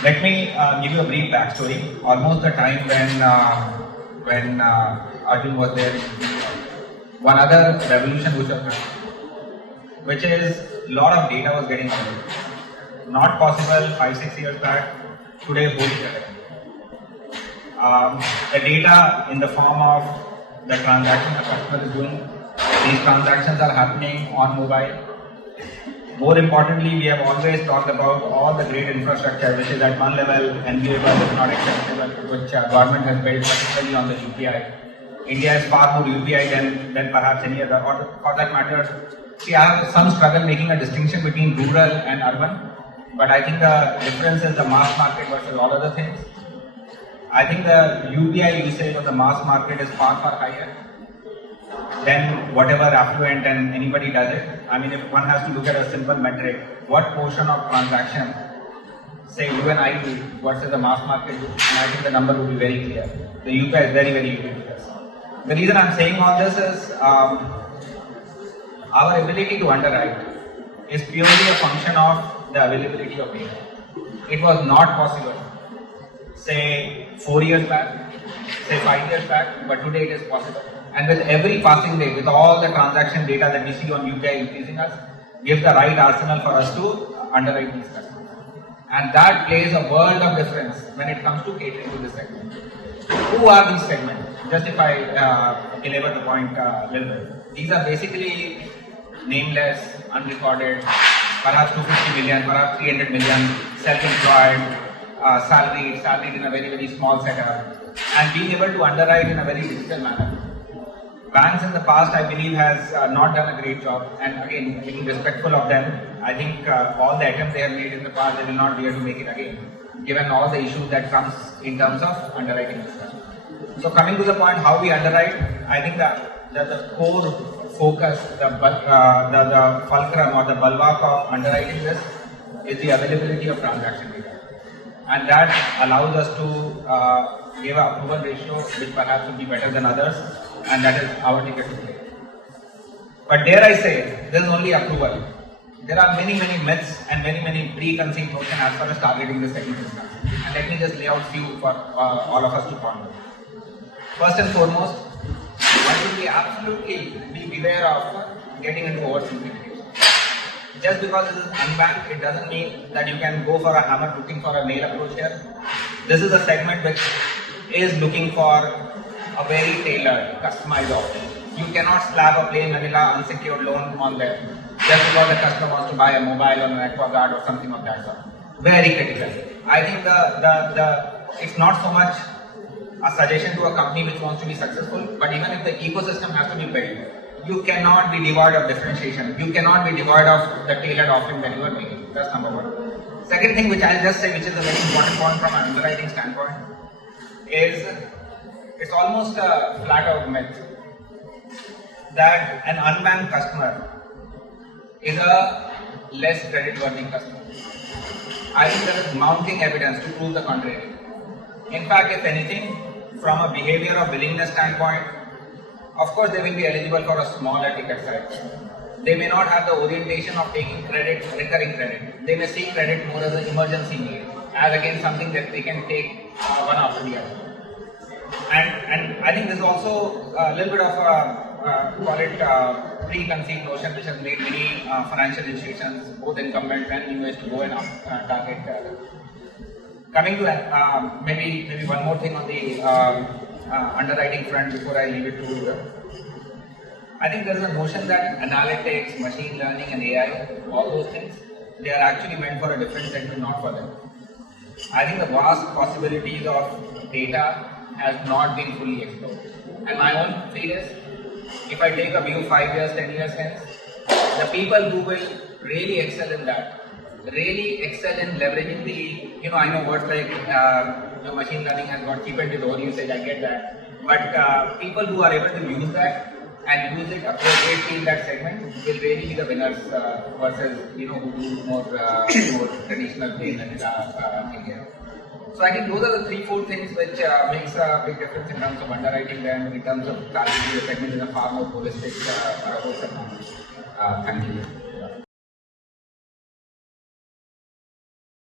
Let me give you a brief backstory. Almost the time when Arjun was there, one other revolution which was happening, which is a lot of data was getting available. Not possible 5-6 years back. Today, both the data in the form of the transaction the customer is doing. These transactions are happening on mobile. More importantly, we have always talked about all the great infrastructure which is at one level enviable, if not acceptable, which government has built, particularly on the UPI. India is far more UPI than perhaps any other, or for that matter. See, I have some struggle making a distinction between rural and urban, but I think the difference is the mass market versus all other things. I think the UPI usage of the mass market is far higher than whatever affluent and anybody does it. I mean, if one has to look at a simple metric, what portion of transaction, say you and I do versus the mass market do, and I think the number will be very clear. The UPI is very ubiquitous. The reason I'm saying all this is our ability to underwrite is purely a function of the availability of data. It was not possible, say 4 years back, say 5 years back, but today it is possible. And with every passing day, with all the transaction data that we see on UPI increasing us, gives the right arsenal for us to underwrite these customers. And that plays a world of difference when it comes to catering to this segment. Who are these segments? Just if I elaborate the point a little bit. These are basically nameless, unrecorded, perhaps 250 million, perhaps 300 million, self-employed, salaried in a very small setup, and being able to underwrite in a very digital manner. Banks in the past, I believe, has not done a great job, and again, being respectful of them, I think all the attempts they have made in the past, they will not be able to make it again, given all the issues that comes in terms of underwriting this stuff. So coming to the point, how we underwrite, I think that the core focus, the fulcrum or the bulwark of underwriting this is the availability of transaction data, and that allows us to give an approval ratio which perhaps will be better than others, and that is our ticket to play. But dare I say, this is only approval. There are many myths and many preconceived notions as far as targeting this segment is concerned. And let me just lay out few for all of us to ponder. First and foremost, one should be absolutely beware of getting into oversimplification. Just because this is unbanked, it doesn't mean that you can go for a hammer looking for a nail approach here. This is a segment which is looking for a very tailored, customized option. You cannot slap a plain vanilla unsecured loan on them just because the customer wants to buy a mobile or an aqua card or something of that sort. Very critical. I think it's not so much a suggestion to a company which wants to be successful, but even if the ecosystem has to be built, you cannot be devoid of differentiation. You cannot be devoid of the tailored offering that you are making. That's number one. Second thing which I'll just say, which is a very important point from an underwriting standpoint, is it's almost a flat out myth that an unbanked customer is a less credit-worthy customer. I think there is mounting evidence to prove the contrary. In fact, if anything, from a behavior or willingness standpoint, of course they will be eligible for a smaller ticket size. They may not have the orientation of taking credit, recurring credit. They may see credit more as an emergency need, as again something that they can take one after the other. And I think there's also a little bit of call it preconceived notion which has made many financial institutions, both incumbent and new, to go and target. Coming to maybe one more thing on the underwriting front before I leave it to you. I think there is a notion that analytics, machine learning and AI, all those things, they are actually meant for a different segment, not for them. I think the vast possibilities of data has not been fully explored. And my own feel is, if I take a view 5 years, 10 years hence, the people who will really excel in that, really excel in leveraging the, I know words like machine learning has got cheapened its own usage, I get that. But people who are able to use that and use it appropriately in that segment will really be the winners versus, who do more traditional play in India. So I think those are the 3-4 things which makes a big difference in terms of underwriting them, in terms of targeting the segment in a far more holistic approach. Thank you.